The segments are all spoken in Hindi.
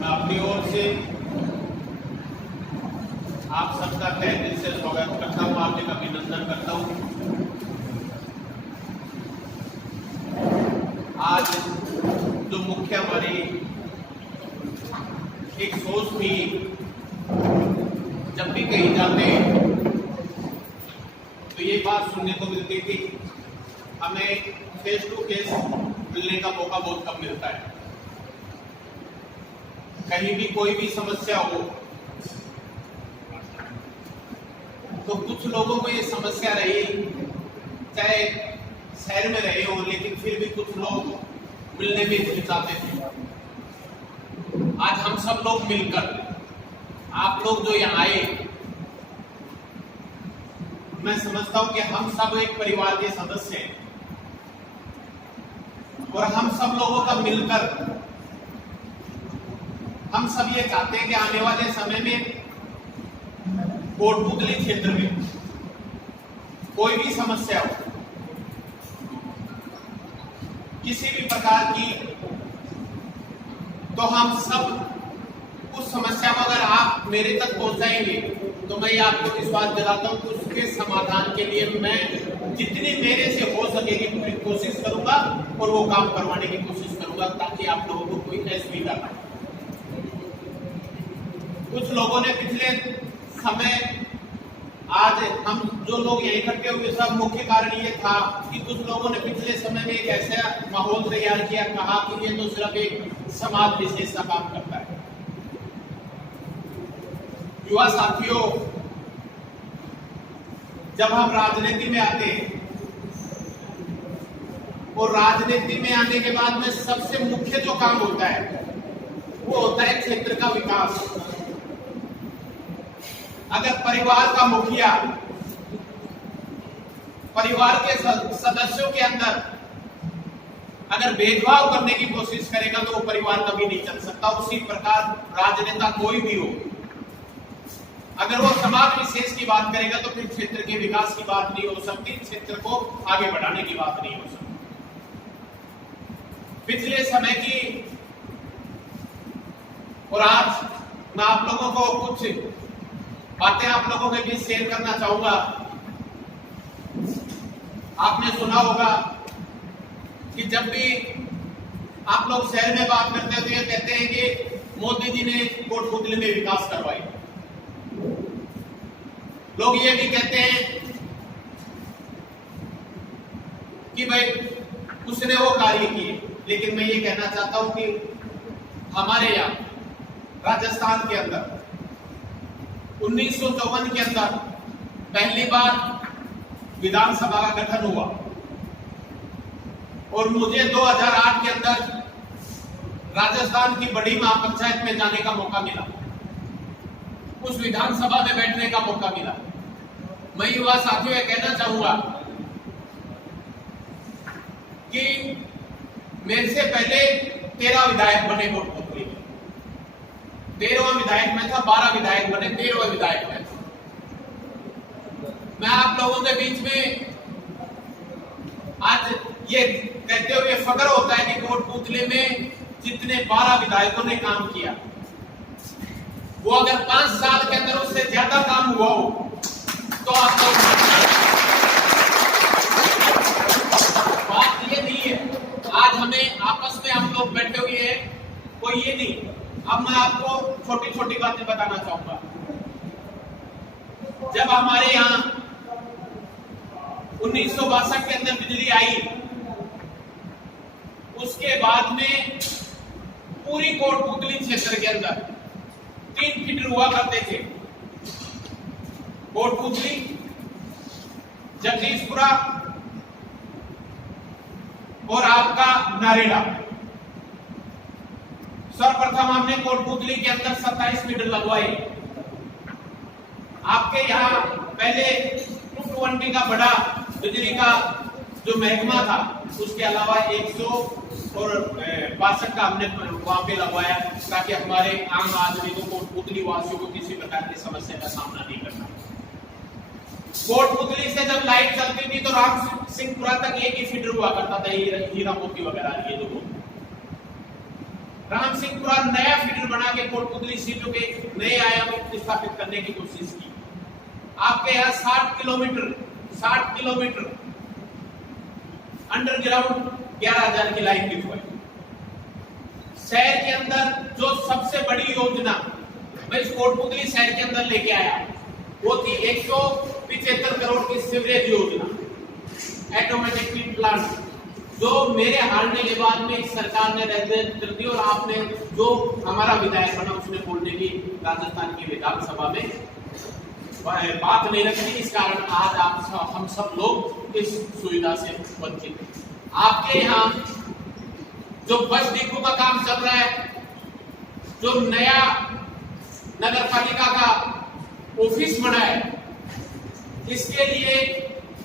मैं अपनी ओर से आप सबका तहे दिल से स्वागत करता हूँ, हार्दिक अभिनंदन करता हूँ। आज जो मुख्य हमारी एक सोच थी, जब भी कहीं जाते तो ये बात सुनने को मिलती थी, हमें फेस टू फेस मिलने का मौका बहुत कम मिलता है। कहीं भी कोई भी समस्या हो तो कुछ लोगों को ये समस्या रही, चाहे शहर में रहे हो, लेकिन फिर भी कुछ लोग मिलने में हिचकिचाते थे। आज हम सब लोग मिलकर, आप लोग जो यहाँ आए, मैं समझता हूं कि हम सब एक परिवार के सदस्य हैं और हम सब लोगों का मिलकर हम सब ये चाहते हैं कि आने वाले समय में कोटपुतली क्षेत्र में कोई भी समस्या हो, किसी भी प्रकार की, तो हम सब उस समस्या को अगर आप मेरे तक पहुंचाएंगे तो मैं आपको विश्वास दिलाता हूं कि उसके समाधान के लिए मैं जितनी मेरे से हो सकेगी पूरी कोशिश करूंगा और वो काम करवाने की कोशिश करूंगा, ताकि आप लोगों को कोई असुविधा ना हो। कुछ लोगों ने पिछले समय, आज हम जो लोग यहीं इकट्ठे हुए, सब मुख्य कारण ये था कि कुछ लोगों ने पिछले समय में एक ऐसा माहौल तैयार किया, कहा कि ये तो सिर्फ एक समाज विशेष का काम करता है। युवा साथियों, जब हम राजनीति में आते हैं और राजनीति में आने के बाद में सबसे मुख्य जो काम होता है वो होता है क्षेत्र का विकास। अगर परिवार का मुखिया परिवार के सदस्यों के अंदर अगर भेदभाव करने की कोशिश करेगा तो वो परिवार कभी नहीं चल सकता। उसी प्रकार राजनेता कोई भी हो, अगर वो समाज विशेष की बात करेगा तो फिर क्षेत्र के विकास की बात नहीं हो सकती, क्षेत्र को आगे बढ़ाने की बात नहीं हो सकती। पिछले समय की और आज मैं आप लोगों को कुछ बातें आप लोगों के बीच शेयर करना चाहूंगा। आपने सुना होगा कि जब भी आप लोग शहर में बात करते हैं तो ये कहते हैं कि मोदी जी ने कोटपुतली में विकास करवाई। लोग ये भी कहते हैं कि भाई उसने वो कार्य किए, लेकिन मैं ये कहना चाहता हूं कि हमारे यहाँ राजस्थान के अंदर 1954 के अंदर पहली बार विधानसभा का गठन हुआ और मुझे 2008 के अंदर राजस्थान की बड़ी महापंचायत में जाने का मौका मिला, उस विधानसभा में बैठने का मौका मिला। मैं युवा साथियों ये कहना चाहूंगा कि मेरे से पहले 13 विधायक बने कोटपुतली में। 13वां विधायक में था, 12 विधायक बने, 13वां विधायक में था। मैं आप लोगों के बीच में आज ये कहते हुए फख्र होता है कि कोटपुतली में जितने 12 विधायकों ने काम किया, वो अगर 5 साल के अंदर उससे ज्यादा काम हुआ हो तो आप लोग, बात ये नहीं है आज हमें आपस में हम लोग बैठे हुए हैं, कोई ये नहीं। अब मैं आपको छोटी छोटी बातें बताना चाहूंगा। जब हमारे यहाँ 1962 के अंदर बिजली आई, उसके बाद में पूरी कोटपुतली क्षेत्र के अंदर 3 फीडर हुआ करते थे। कोटपुतली, जगदीशपुरा और आपका नारेड़ा। सर्वप्रथम हमने कोटपुतली के अंदर 27 फीडर लगवाए। आपके यहाँ पहले 220 का बड़ा बिजली का जो महकमा था, उसके अलावा 162 का हमने वहां पे लगवाया, ताकि हमारे आम आदमी को, कोटपुतली वासियों को किसी प्रकार की समस्या का सामना नहीं करना। कोटपुतली से जब लाइट चलती थी तो राम सिंहपुरा तक एक ही फीडर हुआ करता था, हीरा मोती वगैरह ये जो। राम सिंहपुरा नया फीडर बना के कोटपुतली सीटों के नए आयाम स्थापित करने की कोशिश की। आपके यहाँ 60 किलोमीटर अंडरग्राउंड 11,000 की लाइन लिखवाई। शहर के अंदर जो सबसे बड़ी योजना मैं इस कोटपुतली शहर के अंदर लेके आया वो थी 175 करोड़ की सीवरेज योजना, ऑटोमेटिक ट्रीट प्लांट, जो मेरे हारने के बाद में इस सरकार ने रद्द कर दी और आपने जो हमारा विधायक बना उसने बोलने की राजस्थान की विधानसभा में बात नहीं रखी। इस कारण आज हम सब लोग इस सुविधा से वंचित हैं। आपके यहाँ जो बस डिपो का काम चल रहा है, जो नया नगर पालिका का ऑफिस बना है, इसके लिए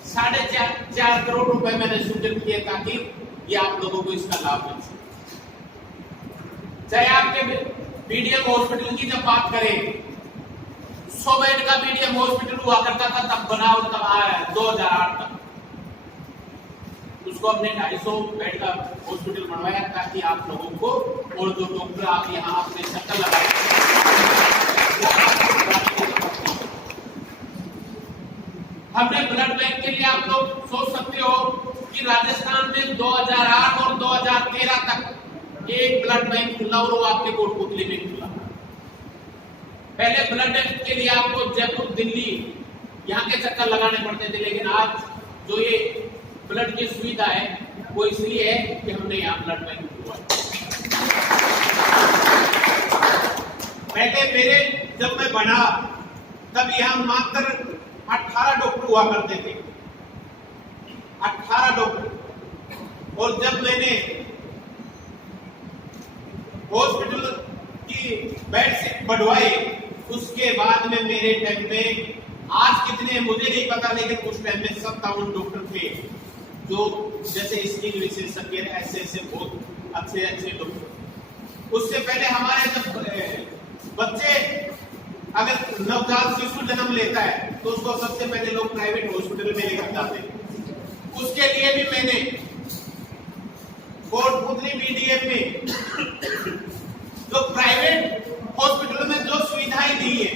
4.5 करोड़ रुपए मैंने स्वीकृत किए ताकि ये आप लोगों को इसका लाभ मिल सके। चाहे आपके बीडीएम हॉस्पिटल की जब बात करें, 100 बेड का बीडीएम हॉस्पिटल हुआ करता था, तब बना और तब आया 2008 तक उसको हमने 250 बेड का हॉस्पिटल बनवाया ताकि आप लोगों को और जो डॉक्टर आप यहाँ अपने चक्कर लगाए। हमने ब्लड बैंक के लिए आप लोग सोच सकते हो कि राजस्थान में 2008 और 2013 तक एक ब्लड बैंक खुला और वो आपके कोटपुतली में खुला। पहले ब्लड बैंक के लिए आपको जयपुर, दिल्ली यहाँ के चक्कर लगाने पड़ते थे, लेकिन आज जो ये ब्लड की सुविधा है वो इसलिए है कि हमने यहाँ ब्लड बैंक खुलवाया। पहले मेरे जब मैं बना तब यहाँ मात्र 18 डॉक्टर हुआ करते थे, 18 डॉक्टर। और जब मैंने हॉस्पिटल की बेड से बढ़वाए उसके बाद में मेरे टाइम में आज कितने मुझे नहीं पता, लेकिन उस टाइम में 57 डॉक्टर थे जो जैसे स्किन विशेषज्ञ ऐसे बहुत अच्छे डॉक्टर। उससे पहले हमारे जब बच्चे अगर नवजात शिशु जन्म लेता है तो उसको सबसे पहले लोग प्राइवेट हॉस्पिटल में लेकर जाते हैं। उसके लिए भी मैंने कोटपुतली बीडीएम में जो प्राइवेट हॉस्पिटल में जो सुविधाएं दी है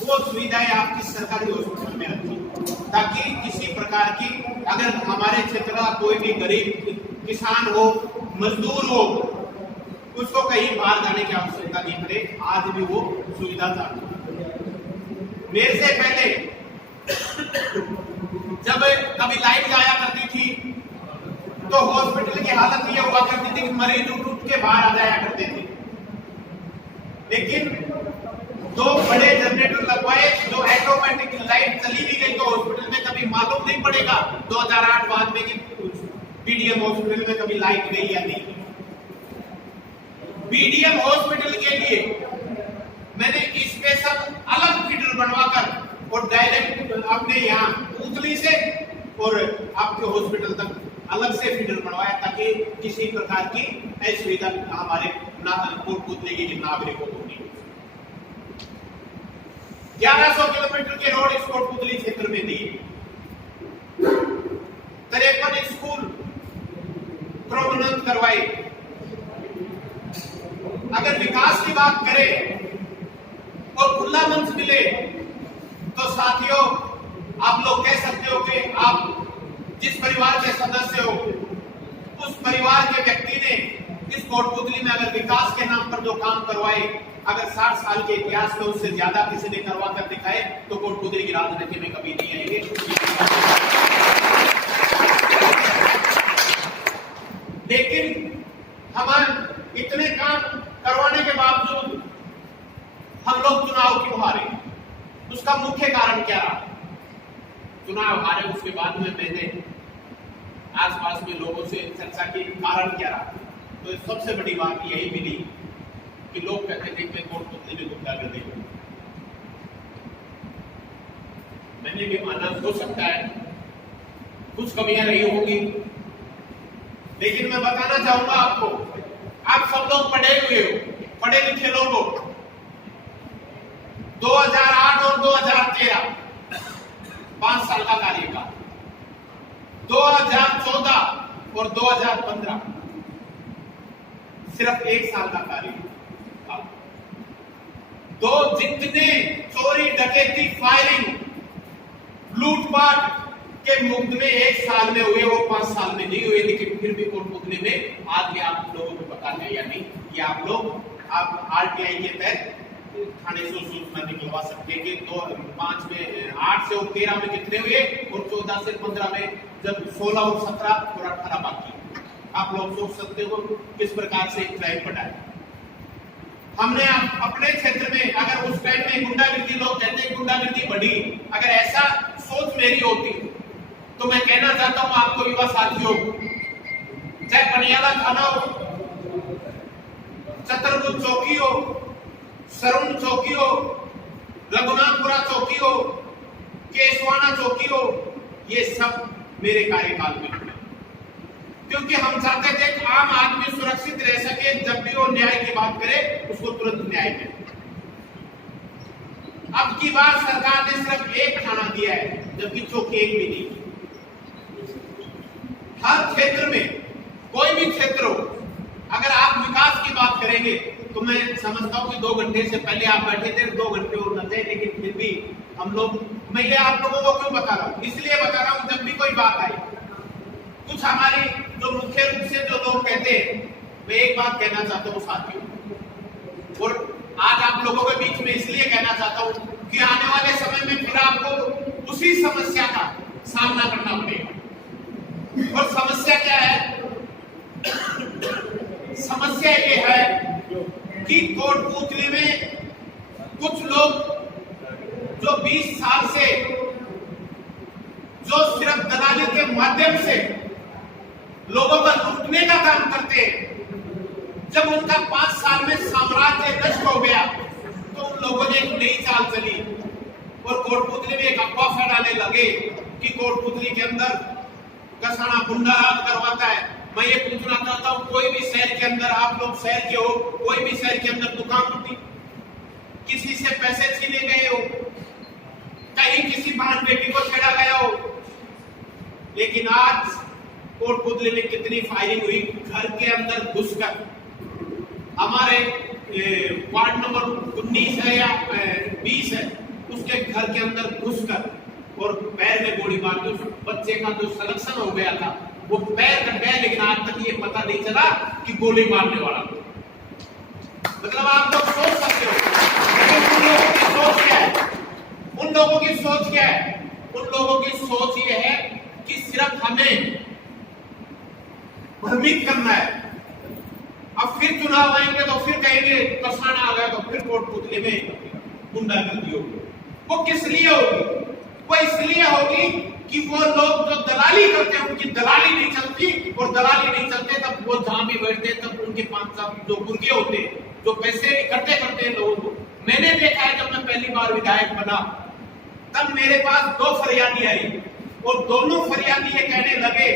वो सुविधाएं आपकी सरकारी हॉस्पिटल में रखी, ताकि किसी प्रकार की अगर हमारे क्षेत्र का कोई भी गरीब किसान हो, मजदूर हो, उसको कहीं बाहर जाने की आवश्यकता नहीं पड़े। आज भी वो सुविधा था। मेरे से पहले जब कभी लाइट जाया करती थी तो हॉस्पिटल की हालत ये हुआ करती थी कि मरीज उठ उठ के बाहर आ जाया करते थे, लेकिन 2 बड़े जनरेटर लगवाए, जो ऑटोमेटिक लाइट चली भी गई तो हॉस्पिटल में कभी मालूम नहीं पड़ेगा 2008 बाद में कि बीडीएम हॉस्पिटल में कभी लाइट गई या नहीं। बीडीएम हॉस्पिटल के लिए मैंने स्पेशल अलग फीडर बनवाकर और डायरेक्ट अपने यहाँ पुतली से और आपके हॉस्पिटल तक अलग से फीडर बनवाया ताकि किसी प्रकार की असुविधा हमारे कोटपुतली के नागरिकों को नहीं। 1100 किलोमीटर के रोड इस कोटपुतली क्षेत्र में दिए, 53 स्कूल प्रोन्नत करवाए। अगर विकास की बात करें और खुला मंच मिले तो साथियों आप लोग कह सकते हो कि आप जिस परिवार के सदस्य हो उस परिवार के व्यक्ति ने इस कोटपुतली में अगर विकास के नाम पर जो काम करवाए, अगर 60 साल के इतिहास में उससे ज्यादा किसी ने करवा कर दिखाए तो कोटपुतली की राजनीति में कभी नहीं आएंगे। लेकिन हम इतने काम करवाने के बावजूद हम लोग चुनाव क्यों हारे? उसका मुख्य कारण क्या रहा? चुनाव हारे उसके बाद में मैंने आसपास में लोगों से चर्चा की, कारण क्या रहा? तो सबसे बड़ी बात यही मिली कि लोग कहते थे कि कोटपुतली में गुंडागर्दी है। मैंने भी माना हो सकता है कुछ कमियां रही होंगी, लेकिन मैं बताना चाहूंगा आपको, आप सब लोग पढ़े हुए हो, पढ़े लिखे लोग हो। 2008 और 2013 5 साल का कार्यकाल, 2014 और 2015 सिर्फ 1 साल का कार्य था। तो जितने चोरी, डकैती, फायरिंग, लूटपाट के मुकदमे 1 साल में हुए वो 5 साल में नहीं हुए, लेकिन फिर भी कोटपुतली में आज भी आप लोगों को पता है या नहीं कि आप आरटीआई के तहत थाने से सूचना निकलवा सकते हैं कि 5 में 8 से और 13 में कितने हुए और 14 से 15 में जब 16 और 17 और 18 बाकी। आप लोग सोच सकते हो किस प्रकार से क्राइम बढ़ा है। हमने अपने क्षेत्र में अगर उस टाइम में गुंडागर्दी, लोग कहते हैं गुंडागर्दी बढ़ी, अगर ऐसा सोच मेरी होती तो मैं कहना चाहता हूं आपको युवा साथियों, चाहे पनियाला थाना हो, छतरपुर चौकी हो, सरुण चौकी हो, रघुनाथपुरा चौकी हो, केसवाना चौकी हो, ये सब मेरे कार्यकाल में हुए, क्योंकि हम चाहते थे कि आम आदमी सुरक्षित रह सके, जब भी वो न्याय की बात करे उसको तुरंत न्याय मिले। अब की बार सरकार ने सिर्फ 1 थाना दिया है, जबकि चौकी 1 भी नहीं। हर क्षेत्र में कोई भी क्षेत्र हो, अगर आप विकास की बात करेंगे तो मैं समझता हूं कि 2 घंटे से पहले आप बैठे थे, 2 घंटे और न थे, लेकिन फिर भी हम लोग, मैं ये आप लोगों को क्यों बता रहा हूं, इसलिए बता रहा हूं जब भी कोई बात आई, कुछ हमारी जो मुख्य रूप से जो लोग कहते हैं, मैं एक बात कहना चाहता हूं साथियों, और आज आप लोगों के बीच में इसलिए कहना चाहता हूं कि आने वाले समय में फिर आपको उसी समस्या का सामना करना पड़ेगा। और समस्या क्या है? समस्या ये है कि कोटपुतली में कुछ लोग जो 20 साल से जो सिर्फ दलाली के माध्यम से लोगों का लूटने का काम करते हैं, जब उनका 5 साल में साम्राज्य नष्ट हो गया तो उन लोगों ने एक नई चाल चली और कोटपुतली में एक अफवाह फैलाने लगे कि कोटपुतली के अंदर कसाना गुंडा राज करवाता है। मैं ये पूछना चाहता हूं, कोई भी शहर के अंदर, आप लोग शहर के हो, कोई भी शहर के अंदर दुकान होती, किसी से पैसे छीने गए हो, कहीं किसी बहन बेटी को छेड़ा गया हो, लेकिन आज कोटपुतली में कितनी फायरिंग हुई घर के अंदर घुसकर। हमारे वार्ड नंबर 19 है या 20 है, उसके घर के अंदर घुसकर और पैर में गोली मार के उस बच्चे का जो सिलेक्शन हो गया था वो पैर कट गया, लेकिन आज तक ये पता नहीं चला कि गोली मारने वाला। मतलब आप लोग सोच सकते हो, लेकिन उन लोगों की सोच क्या है? उन लोगों की सोच क्या है? उन लोगों की सोच ये है कि सिर्फ हमें भ्रमित करना है। अब फिर चुनाव आएंगे तो फिर कहेंगे कसाना आ गया, तो फिर कोटपुतली में गुंडागर्दी होगी। वो किस लिए होगी? वो इसलिए होगी कि वो लोग जो दलाली करते हैं उनकी दलाली नहीं चलती, और दलाली नहीं चलते तब वो जहां भी बैठते तब उनके 5 जो गुर्गे होते हैं, जो पैसे इकट्ठे करते हैं लोगों को। मैंने देखा है, जब मैं पहली बार विधायक बना तब मेरे पास 2 फरियादी आई और दोनों फरियादी ये कहने लगे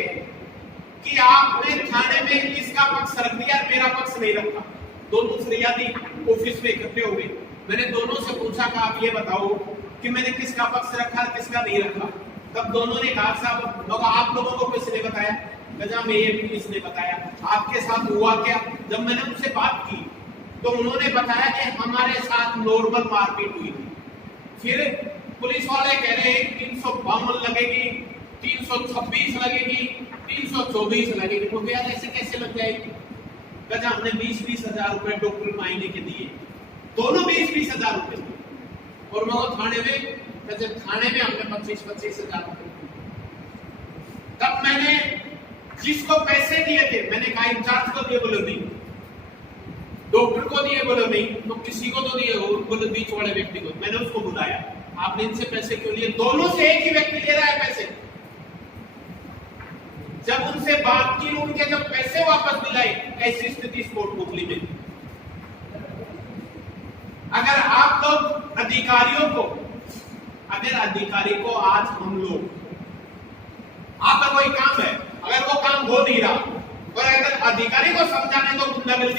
कि आपने थाने में इसका पक्ष रख दिया, मेरा पक्ष नहीं रखा। दोनों फरियादी ऑफिस में इकट्ठे हो गए। मैंने दोनों से पूछा कि आप ये बताओ कि मैंने किसका पक्ष रखा किसका नहीं रखा। तब दोनों ने कहा साहब आप लोगों को किसने बताया? मैं ये भी किसने बताया, आपके साथ हुआ क्या? जब मैंने उनसे बात की तो उन्होंने बताया कि हमारे साथ नॉर्मल मारपीट हुई थी। फिर पुलिस वाले कह रहे हैं 352 लगेगी, 326 लगेगी, 324 लगेगी। तो यार ऐसे कैसे लग जाएगी? गजा हमने 20-20 हजार रुपए डॉक्टर महीने के दिए, दोनों 20-20 हजार रुपए, और मैं थाने में हमने 25-25 हजार रुपए। तब मैंने जिसको पैसे दिए थे मैंने कहा इंचार्ज को दिए, बोलो नहीं, डॉक्टर को दिए, बोलो नहीं, तो किसी को तो दिए हो, बोलो बीच वाले व्यक्ति को। मैंने उसको बुलाया, आपने इनसे पैसे क्यों लिए? दोनों से एक ही व्यक्ति ले रहा है पैसे। जब उनसे बात की, उनके जब पैसे वापस दिलाई, ऐसी स्थिति कोटपुतली में। अगर आप लोग अधिकारियों को, अगर अधिकारी को आज हम लोग, आपका कोई काम है, अगर वो काम हो नहीं रहा और अगर अधिकारी को समझाने तो गुंडागर्दी